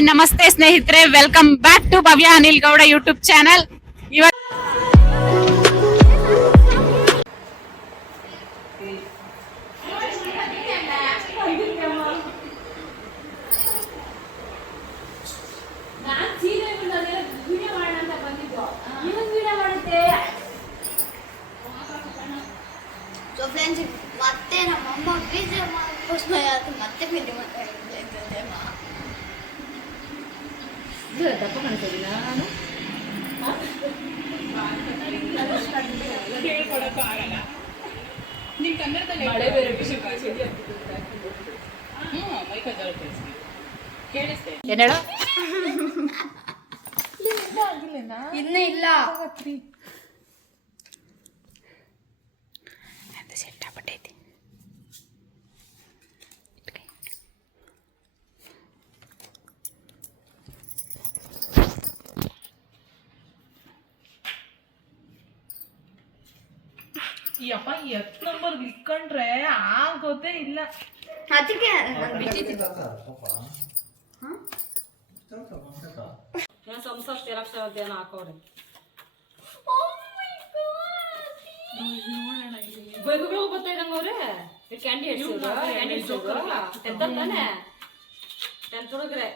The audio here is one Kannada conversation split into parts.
ನಮಸ್ತೆ ಸ್ನೇಹಿತರೆ, welcome back to Bhavya Anil Gowda YouTube channel. ಮತ್ತೆ ನಮ್ಮಮ್ಮ ಮತ್ತೆ ಬಿದ್ದು ಮಾತಾಡಿದ್ದೆ. ತಪ್ಪು ಕಾಣಿಸ್ತಿದ್ದೀನ ನಾನು ಹೇಳ್ಕೊಡಕ್ಕಾಗಲ್ಲ. ನಿಮ್ ಕನ್ನಡದಲ್ಲಿ ಮಳೆ ಬೇರೆ ಕೇಳಿಸ್ತೆ ಏನ್ ಹೇಳ ಇನ್ನ ಇಲ್ಲ ಸೆಟ್ಟಾಪಟ್ಟೈತಿ. ಈ ಅಪ್ಪ ಎತ್ ನಂಬರ್ ಇಟ್ಕೊಂಡ್ರೆ ಆಗೋದೇ ಇಲ್ಲ. ಅದಕ್ಕೆ ಸಂಸಾರ ಲಕ್ಷ ಅದೇನೋ ಹಾಕೋರಿ ಬೈಗುಗಳು ಗೊತ್ತಾಯ್ತಂಗ ಅವ್ರೆ ಕ್ಯಾಂಡಿ ತಾನೆ ಟೆಂತ್ ಹುಡುಗ್ರೆ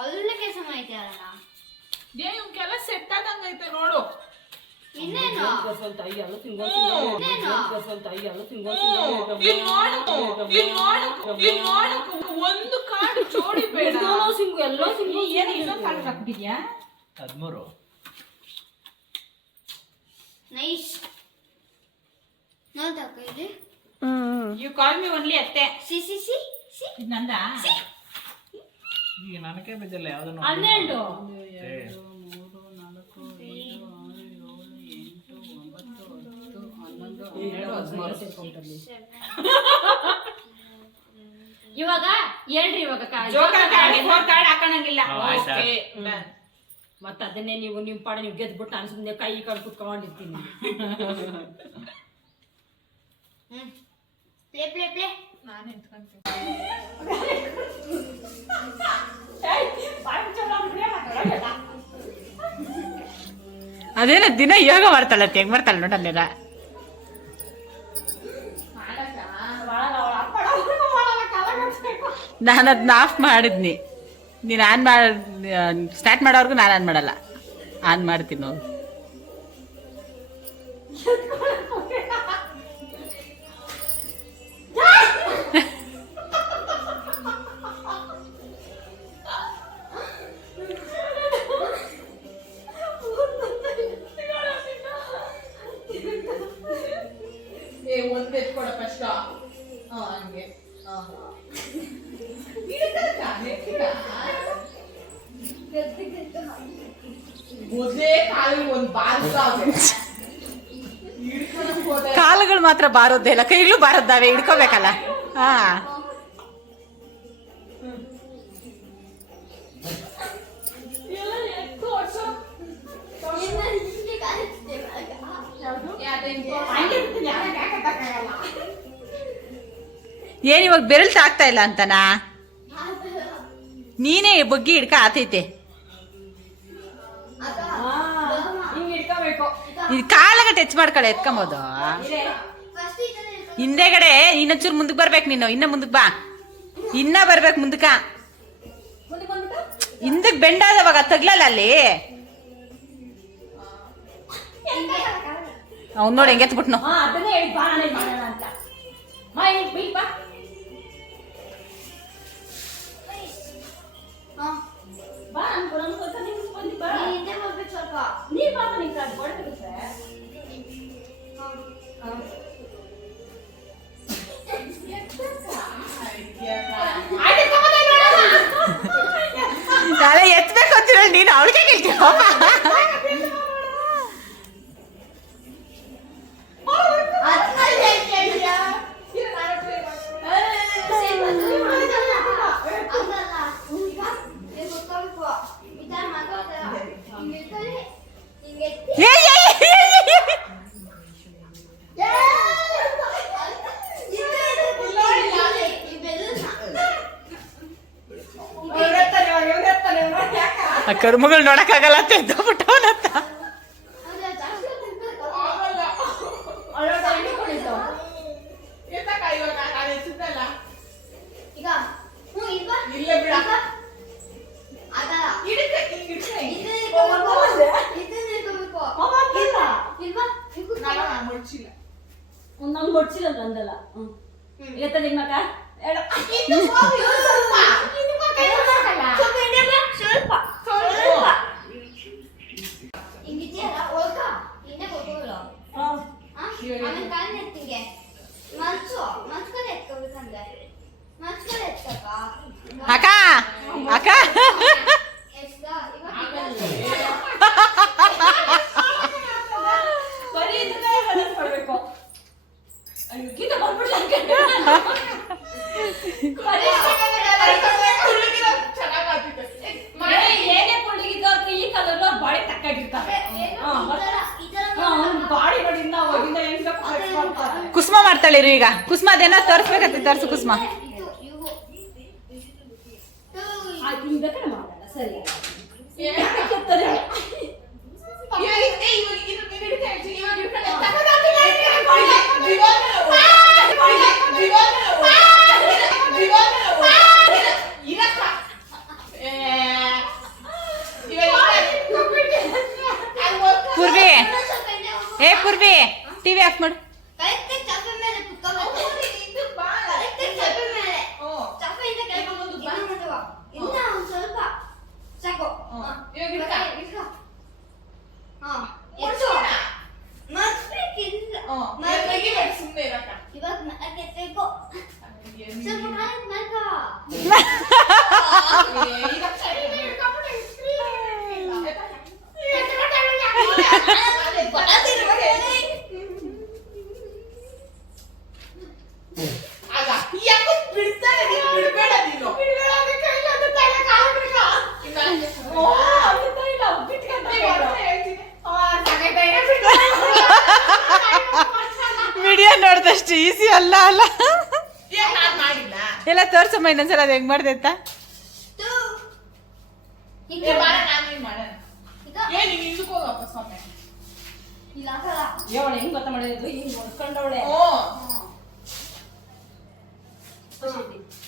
ಒಳ್ಳೆ ಕೆಲಸ ಮಾಡೈತೆ ಅಲ್ಲ. ಇವ್ಕೆಲ್ಲ ಸೆಟ್ ಆದಂಗ ಐತೆ ನೋಡು. ಇನ್ನೇನು ಒಂದು ಕಾರ್ಡ್ ಜೋಡಿ ಬೇಡ. ಎಲ್ಲೋ ಸಿಂಗು ಕಾರ್ಡ್ ಹಾಕ್ಬಿದ್ಯಾ? 13 ನೈಸ್ ನೋಡ್ತಾ ಇಲ್ಲಿ. ಯು ಕಾಲ್ ಮಿ ಓನ್ಲಿ ಅತ್ತೆ. ಸಿ ಸಿ ಸಿ ಸಿ ಇದು ನಂದ. ಈಗ ನನಗೆ ಬೇಜಲ್ಲ ಯಾವ್ದನ್ನು 12 ಇವಾಗ ಹೇಳ್ರಿ ಇವಾಗ ಕಾರ್ಡ್ ಹಾಕೋಣಂಗಿಲ್ಲ. ಮತ್ತ ಅದನ್ನೇ ನೀವು ನಿಮ್ ಪಾಡ ನೀವು ಗೆದ್ಬಿಟ್ಟು ನಾನು ಸುಮ್ಮನೆ ಕೈ ಕಡೆ ಕುತ್ಕೊಂಡಿರ್ತೀನಿ. ಪ್ಲೇ ಪ್ಲೇ ಪ್ಲೇ ನಾನು ಎಂತ್ಕೊಂತೀನಿ. ಅದೇನ ದಿನ ಯೋಗ ಮಾಡ್ತಾಳತ್ತೆ, ಹೆಂಗ್ ಮಾಡ್ತಾಳ ನೋಡಲ್ಲೆಲ್ಲ. ನಾನು ಅದನ್ನ ಆಫ್ ಮಾಡಿದ್ನಿ. ನೀನು ಆನ್ ಸ್ಟಾರ್ಟ್ ಮಾಡೋರ್ಗು ನಾನು ಆನ್ ಮಾಡಲ್ಲ, ಆನ್ ಮಾಡ್ತೀನಿ ನೋಡು. ಒಂದ್ ಎತ್ಕೊಡ ಕಷ್ಟ ಹಂಗೆ ಮೊದ್ಲೇ ಕಾಲಿಗೆ ಒಂದ್ ಕಾಲುಗಳು ಮಾತ್ರ ಬಾರೋದೇ ಇಲ್ಲ, ಕೈಗಳು ಬಾರದ್ದಾವೆ, ಹಿಡ್ಕೋಬೇಕಲ್ಲ. ಹಾ ಏನ್ ಇವಾಗ ಬೆರಳು ತಾಗ್ತಾ ಇಲ್ಲ ಅಂತನಾ? ನೀನೇ ಬಗ್ಗಿ ಹಿಡ್ಕ ಆತೈತೆ. ಕಾಲಾಗ ಟಚ್ ಮಾಡ್ಕೊಳ್ಳೆ, ಎತ್ಕೊಂಬೋದು. ಹಿಂದೆಗಡೆ ಇನ್ನೊಂಚೂರು ಮುಂದಕ್ಕೆ ಬರ್ಬೇಕು, ನೀನು ಇನ್ನ ಮುಂದಕ್ಕೆ ಬಾ, ಇನ್ನ ಬರ್ಬೇಕು ಮುಂದಕ್ಕ. ಹಿಂದಕ್ಕೆ ಬೆಂಡಾದವಾಗ ತಗ್ಲಲ್ಲ ಅಲ್ಲಿ. ಅವ್ನು ನೋಡಿ ಹೆಂಗೆ ಎತ್ಬಿಟ್ನು. ಅದನ್ನೇ ಹೇಳಿ ಬಾ ನಾನೇ ಮಾಡೋಣ ಅಂತ. ಬಾ ಬಾ ಅನ್ಕೊಂಡು ನಿಂತ್ಕೊಂಡಿ ಬಾ. ಹಿಂದೆ ಹೋಗ್ಬೇಕು ಸ್ವಲ್ಪ. ನೀ ಬಾಪ ನಿಂತ ಹೊಡೆದ್ರೆ ನಾಳೆ ಎತ್ಬೇಕು ಅಂತೀರ ನೀನು, ಅವಳಿಗೆ ಕೇಳ್ತೀಯ? ಆ ಕರ್ಮಗಳು ನೋಡಕ್ಕಾಗಲ್ಲ ಅಂತ ಎದ್ದೋಗ್ಬಿಟ್ಟವನಂತ. ಅದೇ ಜಾಸ್ತಿ ತಿನ್ಬೇಕು. ಆಗಲ್ಲ. ಅಲ್ಲ, ಟೈಮ್ ಕೊಡಿದ್ದು. ಎತ್ತಕ್ಕ ಇವಾಗ ನಾನು ಎತ್ತಿದ್ದಲ್ಲ. ಈಗ ಇಲ್ವಾ? ಇಲ್ಲ ಬಿಡ. ಅದಲ್ಲ. ಹಿಡಿತೆ, ಹಿಂಗ್ ಹಿಡಿತೆ. ಇದನ್ನ ಇಟ್ಕೊಬೇಕು. ಇದನ್ನ ಇಟ್ಕೊಬೇಕು. ಇಲ್ವಾ? ಇಲ್ವಾ? ನಾನು ಮುಳ್ಚಿಲ್ಲ. ನಂಗೆ ಗೊತ್ತಿಲ್ಲ ನಂದಲ್ಲ. ಇವತ್ತ ನಿಮ್ಮ ಮಗ ಹೇಳು. ಇನ್ನು ಹೋಗಿ ಸ್ವಲ್ಪ. ಸ್ವಲ್ಪ ಎಣ್ಣೆ ಸ್ವಲ್ಪ. ಸ್ವಲ್ಪ. ಹಿಂಗಿದ್ಯಲ್ಲ, ಹೋಗ. ಎಣ್ಣೆ ಕೊಟ್ಟೋಲ್ಲ. ಆಮೇಲೆ ಕಾಲಿನ ಎತ್ತಿಗೆ ಮನ್ಸ್ಕೊಂಡು ಎತ್ಕೋಬೇಕಂದ್ರೆ ಮನ್ಸ್ಕೊಂಡು ಎತ್ಕಕ್ಕ ಅಕ್ಕ ಅಕ್ಕ ಎಷ್ಟ ಬರೀ ಇದನ್ನೇ ಮನಸ್ಸು ಮಾಡ್ಬೇಕು. ಅಯ್ಯೋ ಗೀತ ಬಂದ್ಬಿಡ್ಲ ಏನೇ ಕೊಂಡಿಗಿದ್ದವ್ರಿಗೆ ಈ ಕಾಲದಲ್ಲಿ ಬಾಡಿ ತಕ್ಕಾಗಿರ್ತಾರೆ. ಬಾಡಿ ಬಡಿಯಿಂದ ಹೋಗಿಂದ ಹೆಂಗ್ ಮಾಡ್ತಾರೆ. ಕುಸುಮ ಮಾಡ್ತಾಳಿರು ಈಗ. ಕುಸುಮ ಅದೇನೋ ತೋರಿಸ್ಬೇಕಂತ ತೋರ್ಸು ಕುಸುಮ. ಹಿಂಗ್ ಬೇಕಾದ್ರೆ ಮಾಡಲ್ಲ ಸರಿ. ಪೂರ್ವಿ ಏ ಪೂರ್ವಿ ಟಿವಿ ಆಫ್ ಮಾಡು. ವಿಡಿಯೋ ನೋಡ್ದಷ್ಟು ಈಸಿ ಅಲ್ಲ ಅಲ್ಲ. ಎಲ್ಲ ತೋರ್ಸಮ್ಮ ಇನ್ನೊಂದ್ಸಲ ಅದು ಹೆಂಗ್ ಮಾಡ್ದೆ ಅಂತ. ಇವಳು ಹೆಂಗ್ ಗೊತ್ತ ಮಾಡಿದ್ರು ಹಿಂಗ್ ಹೊಡ್ಕೊಂಡವಳೆ.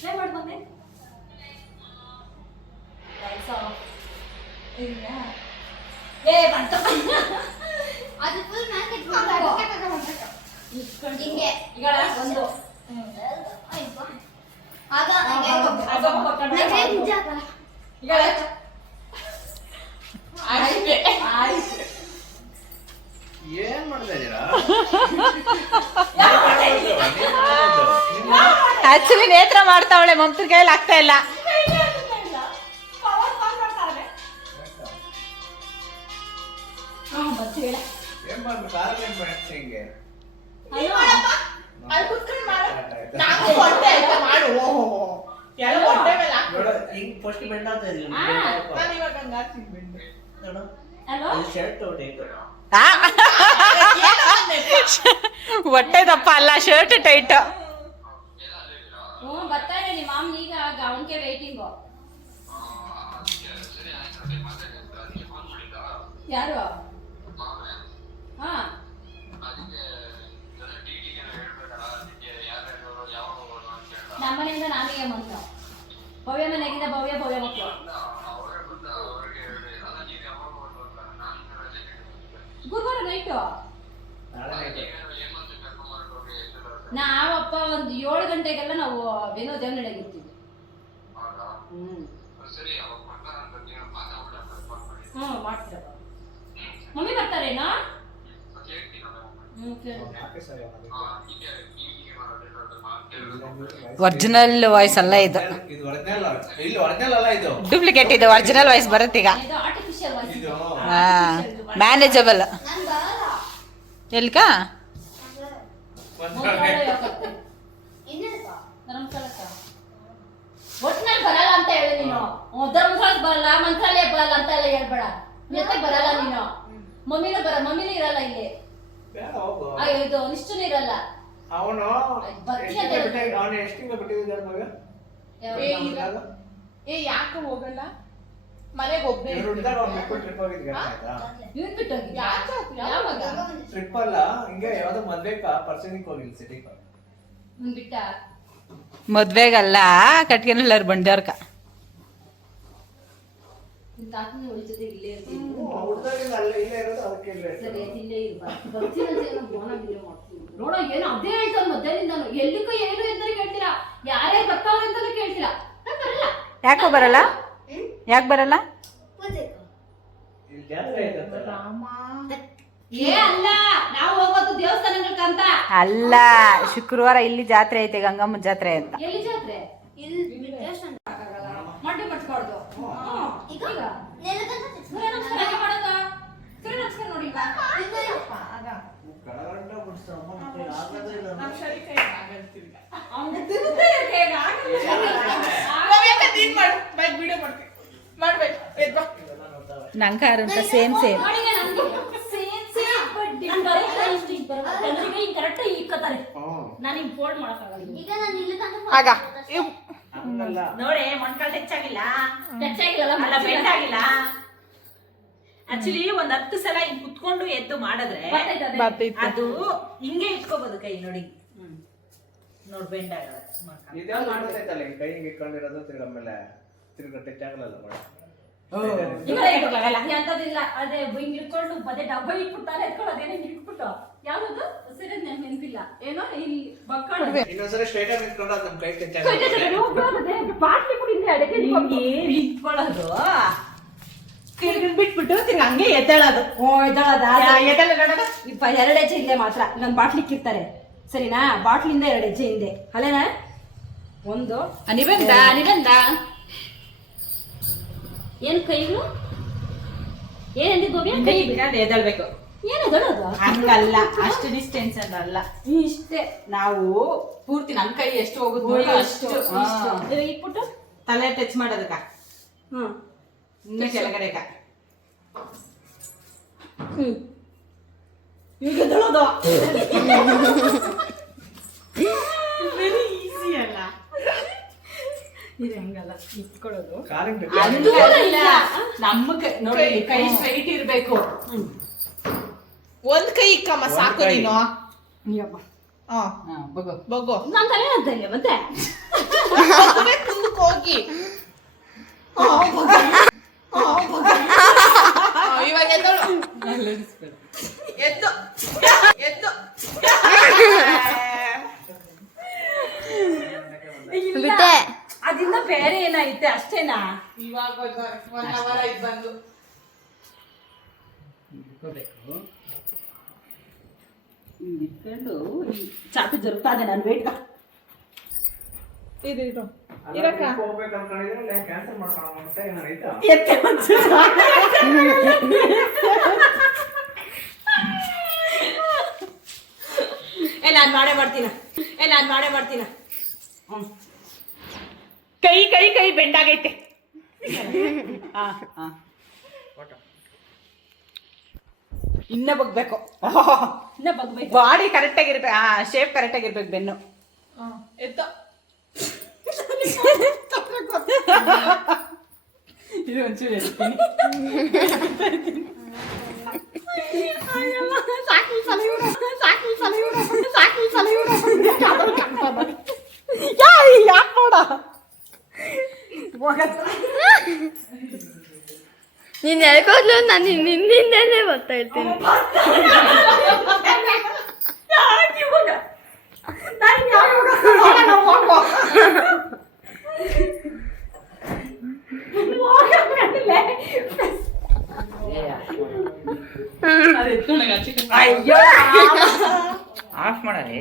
ಏನ್ ಮಾಡ್ಬಂದೆ ಏ ಬಂತ ಅದು ಫುಲ್ ಮ್ಯಾಕ್ ಇಟ್ಕೊಂಡು ಹಿಂಗೆ ಈಗ ಒಂದು ಆಗ ಈಗ ಏನ್ ಮಾಡ್ತಾ ಇದೀರಾ? ಆಕ್ಚುಲಿ ನೇತ್ರ ಮಾಡ್ತಾವಳೆ, ಮಮತ್ರ ಕೈಯಲ್ಲಿ ಆಗ್ತಾ ಇಲ್ಲ. ಏನ್ ಮಾಡ್ಬೇಕು? ಕಾರಲ್ಲಿ ಏನ್ ಮಾಡ್ತಾ ಹಿಂಗೆ? ನೋಡು, ಹಿಂಗ್ ಫಸ್ಟ್ ಬೆಂಡ್ ಆಗ್ತಾ ಇದೀನಿ. ನೋಡು, ಅದು ಶರ್ಟ್ ಹೊಡೆಯಿತು. ಹೊಟ್ಟೆ ದಪ್ಪ ಅಲ್ಲ, ಶರ್ಟ್ ಟೈಟ್. ಬರ್ತಾರೆ ನಿಮ್ಮ ಮಾಮ್ ಈಗ ಗೌನ್ಗೆ ವೇಟಿಂಗು. ಯಾರು? ಹಾ ನಮ್ಮನೆಯಿಂದ ನಾನೇ ಬಂದ ಭವ್ಯ ಮನೆಗಿಂದ ಭವ್ಯ ಮಕ್ಕಳು ಗುರುವಾರ ನೈಟು ನಾವಪ್ಪ ಒಂದು 7 ಗಂಟೆಗೆಲ್ಲ ನಾವು ಬೇನೋ ದೇವನಹಳ್ಳಿಗಿರ್ತೀವಿ. ಮಾಡ್ತೀರಪ್ಪ. ಮಮ್ಮಿ ಬರ್ತಾರೇನಾ? ಒರಿಜಿನಲ್ ವಾಯ್ಸ್ ಅಲ್ಲ ಇದು, ಇದು ಒರಿಜಿನಲ್ ಅಲ್ಲ, ಇದು ಡೂಪ್ಲಿಕೇಟ್. ಇದು ಒರಿಜಿನಲ್ ವಾಯ್ಸ್ ಬರುತ್ತೆ ಈಗ. Artificial manageable. ಎಲ್ಕ ಒಟ್ನಲ್ಲಿ ಬರಲ್ಲ ಅಂತ ಹೇಳಿ ನೀನು. ಧರ್ಮಸ್ಥಳಕ್ಕೆ ಬರಲ್ಲ, ಮಂತ್ರಾಲಯ ಬರಲ್ಲ ಅಂತ ಎಲ್ಲ ಹೇಳ್ಬೇಡ. ಜೊತೆಗೆ ಬರಲ್ಲ ನೀನು. ಮಮ್ಮಿನೂ ಇರಲ್ಲ ಇಲ್ಲಿ. ಅಯ್ಯೋ ಇದು ನಿಷ್ಠನೂ ಇರಲ್ಲ. ಅವನು ಯಾಕೆ ಹೋಗಲ್ಲ? ಮನೆಗೆ ಒಬ್ಬನೇ ಇವ್ರು ಹುಡ್ದಾಗ ಅವ್ರು ಮಕ್ಕಳು ಟ್ರಿಪ್ ಹೋಗಿದ್ವಿ ಆಯ್ತಾ ಇವ್ನ್ ಬಿಟ್ಟು ಹೋಗಿದ್ದ? ಯಾಕೆ ಯಾವಾಗ? ಟ್ರಿಪ್ ಅಲ್ಲ ಹಿಂಗೆ ಯಾವ್ದೋ ಮದ್ವೆಗ ಪರ್ಸನಿಗೆ ಹೋಗಿಲ್ಲ ಸಿಟಿಗೆ ಇವ್ನ್ ಬಿಟ್ಟ? ಮದ್ವೆಗಲ್ಲ ಕಟ್ಗೆನಲ್ಲರ್ ಬಂಡವ್ರಕ ನಿನ್ ತಾತನ ಒಳ್ಳೆ ಜೊತೆ ಇಲ್ಲೇ ಇರ್ತೀನಿ. ಹುಡ್ದಾಗಿಂದ ಅಲ್ಲೇ ಇಲ್ಲೇ ಇರೋದು ಅದಕ್ಕೆ ಇಲ್ಲೇ ಸರಿ ಇರ್ತಾರೆ. ಅದು ಇಲ್ಲೇ ಇರ್ಬಾರ್ದು. ಬರ್ತೀನಿ ಅಂತ ಏನೋ ಬೋನ ವಿಡಿಯೋ ಮಾಡ್ತೀನಿ. ನೋಡ ಏನೋ ಅದೇ ಹೇಳ್ತಾನೆ ಮಧ್ಯಾಹ್ನದಿಂದ ನಾನು. ಎಲ್ಲಿಗೂ ಏನು ಎಂತಾನೆ ಕೇಳ್ತೀರಾ, ಯಾರೇ ಬರ್ತಾವ್ರೆ ಅಂತಾನು ಕೇಳ್ತೀರಾ. ನಾನ್ ಬರಲ್ಲ. ಯಾಕೋ ಬರಲ್ಲ? ಯಾಕೆ ಬರಲ್ಲ? ಪೂಜೆಗೆ ಇಲ್ಲಿ ಜಾತ್ರೆ ಐತಂತಲ್ಲ. ರಾಮ ಏ ಅಲ್ಲ, ನಾವು ಹೋಗೋದು ದೇವಸ್ಥಾನಗಳ್ಕಂತ. ಅಲ್ಲ, ಶುಕ್ರವಾರ ಇಲ್ಲಿ ಜಾತ್ರೆ ಐತೆ, ಗಂಗಮ್ಮ ಜಾತ್ರೆ ಅಂತ. ಎಲ್ಲಿ ಜಾತ್ರೆ? ಇಲ್ಲಿ ದೇವಸ್ಥಾನ ಮಂಡಿ ಮಟ್ಸ್ಬಾರ್ದು. ಈಗ ನೆಲಗಂತ ಸೂರ್ಯ ನಮಸ್ಕಾರ ಹೆಂಗೆ ಮಾಡೋದು? ಸೂರ್ಯ ನಮಸ್ಕಾರ ನೋಡಿ ಬಾ. ಗಡಗಡ ಬಿಡ್ಸ್ತಾವ ಅಮ್ಮ, ಮತ್ತೆ ಆಗೋದೇ ಇಲ್ಲ. ನಮ್ಮ ಶರೀರ ಕೈ ಆಗಲ್ತಿಲ್ಲ ಅವ್ನಿಗೆ ತಿರುಗ್ತಾ ಇರುತ್ತೆ, ಈಗ ಆಗಲ್ಲ. ನೀನ್ ಮಾಡು ಬೈಕ್ ವಿಡಿಯೋ ಮಾಡ್ತೀನಿ ಮಾಡ್ಬೇಕು ಎದ್ ಬಾ ಇದೆಲ್ಲ ನೋಡ್ತಾವೆ. ನಂಕಾರ ಅಂತ ಸೇಮ್ ಸೇಮ್. ನೋಡಿ ಈಗ ನಮ್ಗೆ ಸೇಮ್ ಬಟ್ ಡಿಫರೆಂಟ್ ಇಷ್ಟ ಬರುತ್ತೆ. ಕಣ್ಣಿಗೆ ಹಿಂಗ್ ಕರೆಕ್ಟ್ ಇಕ್ಕತಾರೆ. ನಾನು ಹಿಂಗ್ ಫೋಲ್ಡ್ ಮಾಡಕ್ಕಾಗಲ್ಲ. ಈಗ ನಾನು ಇಲ್ಲಿ ತನಕ ಆಗ ಹಂಗಲ್ಲ. ನೋಡಿ ಮೊಣಕಾಲು ಟಚ್ ಆಗಿಲ್ಲ ಟಚ್ ಆಗಿಲ್ಲ, ಅಲ್ಲ ಬೆಂಡ್ ಆಗಿಲ್ಲ ಆಕ್ಚುಲಿ ಒಂದ್ 10 ಸಲ ಹಿಂಗ್ ಕುತ್ಕೊಂಡು ಎದ್ದು ಮಾಡಿದ್ರೆ ಬರ್ತೈತೆ ಅದು ಹಿಂಗೆ ಇಟ್ಕೋಬಹುದು ಕೈ ನೋಡಿ ನೋಡ್ ಬೆಂಡ್ ಆಗಲ್ಲ ಇದ್ಯಾವ ಮಾಡ್ತೈತಲ್ಲ ಹಿಂಗ್ ಕೈ ಹಿಂಗೆ ಇಟ್ಕೊಂಡಿರೋದು ತಿರ್ಗ ಆಮೇಲೆ ತಿರ್ಗ ಟಚ್ ಆಗಲ್ಲ ಮಾಡ. ಎಂತದಿಲ್ಲ. ಅದೇ ಹಿಂಗ್ ಇಟ್ಕೊಂಡು ಬದೇ ಡಬ್ಬ ಇಟ್ಬಿಡ್ತಾರೆ ಎತ್ಕೊಂಡು ಅದೇನೋ ಇಟ್ಬಿಟ್ಟು ಯಾವ್ದು ಸರಿ ನೆನಪಿಲ್ಲ. ಏನೋ ಇಲ್ಲಿ ಬಕ್ಕೊಂಡು ಇನ್ನೊಂದ್ಸರಿ ಸ್ಟ್ರೈಟ್ ಆಗಿ ನಿಂತ್ಕೊಂಡ್ರೆ ಅದು ನಮ್ ಕೈ ಟಚ್ ಆಗಲ್ಲ. ಬಾಟ್ಲಿ ಕುಡಿದ್ರೆ ಅಡಕೆ ಹಿಂಗೆ ನಿಂತ್ಕೊಳ್ಳೋದು ತಿರ್ಗಿ ಬಿಟ್ಬಿಟ್ಟು ತಿರ್ಗಿ ಹಂಗೆ ಎದ್ದೇಳೋದು ಎದ್ದಲ್ಲ ನೋಡೋಣ ಎರಡು ಹೆಜ್ಜೆ ಇಲ್ಲೇ ಮಾತ್ರ ಇನ್ನೊಂದು ಬಾಟ್ಲಿ ಇಕ್ಕಿರ್ತಾರೆ. ಸರಿನಾ? ಬಾಟ್ಲಿಂದ 2 ಹೆಜ್ಜೆ ಹಿಂದೆ ಅಲ್ಲೇನಾ? ಒಂದು ನಿಬಂಧ ನಿಬಂಧ ಏನ್ ಕೈಗಳು ಏನಂದಿ ಗೋಬಿ? ಕೈ ಎದ್ದೇಳ್ಬೇಕು. ಏನದಳದು? ಹಂಗಲ್ಲ, ಅಷ್ಟು ಡಿಸ್ಟೆನ್ಸ್ ಅಲ್ಲ. ಇಷ್ಟೇ. ನಾವು ಪೂರ್ತಿ ನನ್ ಕೈ ಎಷ್ಟು ಹೋಗುತ್ತೆ ಅಷ್ಟು ಇಟ್ಬಿಟ್ಟು ತಲೆ ಟಚ್ ಮಾಡೋದಕ್ಕ ಹ್ಮ್ ಇನ್ನು ಕೆಳಗಡೆ ಈಗ ಎದ್ದೇಳೋದು. ವೆರಿ ಈಸಿ ಅಲ್ಲ ಇದು ಹಂಗಲ್ಲ ಇಟ್ಕೊಳ್ಳೋದು. ಕಾಲಿಂಗ್ ಟಚ್ ಹಂಗಲ್ಲ. ನಮ್ಮ ನೋಡಿ ಕೈ ಸ್ಟ್ರೈಟ್ ಇರ್ಬೇಕು. ಒಂದ್ ಕೈ ಇಕ್ಕಮ್ಮ ಸಾಕು ನೀನು ಅಯ್ಯಪ್ಪ ಹಾ ಬಗು ಬಗ್ಗು ನಾನ್ ತಲೆ ಅಂತ ಇಲ್ಲ ಮತ್ತೆ ಮದುವೆ ಮುಂದಕ್ಕೆ ಹೋಗಿ ಇವಾಗ ಎದ್ದಳು ಎದ್ದು ಎದ್ದು ಬಿಟ್ಟೆ ಅದಿನ್ನ ಬೇರೆ ಏನೈತೆ ಅಷ್ಟೇನಾ? ಇವಾಗ 1 ಅವರ್ ಆಯ್ತು ಬಂದು ಇಟ್ಕೊಂಡು ಚಾಕು ಜರುಗ್ತಾ ಇದೆ ನನ್ನ ವೇಟ್. ಇದು ಇರಕ್ಕ ಹೋಗ್ಬೇಕು ಅನ್ಕೊಂಡಿದ್ರೆ ಕ್ಯಾನ್ಸಲ್ ಮಾಡ್ಕೊಳ್ಳೋ ಅಂತ ಏನಾಯ್ತಾ ನಾನ್ ಮಾಡೇ ಮಾಡ್ತೀನ ಕೈ ಕೈ ಕೈ ಬೆಂಡ್ ಆಗೈತೆ ಇನ್ನ ಬಗ್ಬೇಕು. ಇನ್ನ ಬಗ್ಬೇಕು. ಬಾಡಿ ಕರೆಕ್ಟ್ ಆಗಿರ್ಬೇಕು, ಶೇಪ್ ಕರೆಕ್ಟ್ ಆಗಿರ್ಬೇಕು ಬೆನ್ನು. ಎತ್ತ ಇದು ಒಂಚೂರು ಹೇಳ್ತೀನಿ. ಯಾಕೆ ನೋಡ ನೀನ್ ಹೇಳ್ಕೋದ್ಲು ನಾನು ನಿನ್ನಿಂದನೇ ಬರ್ತಾ ಇರ್ತೀನಿ. ಅಯ್ಯೋ ಆಫ್ ಮಾಡಿ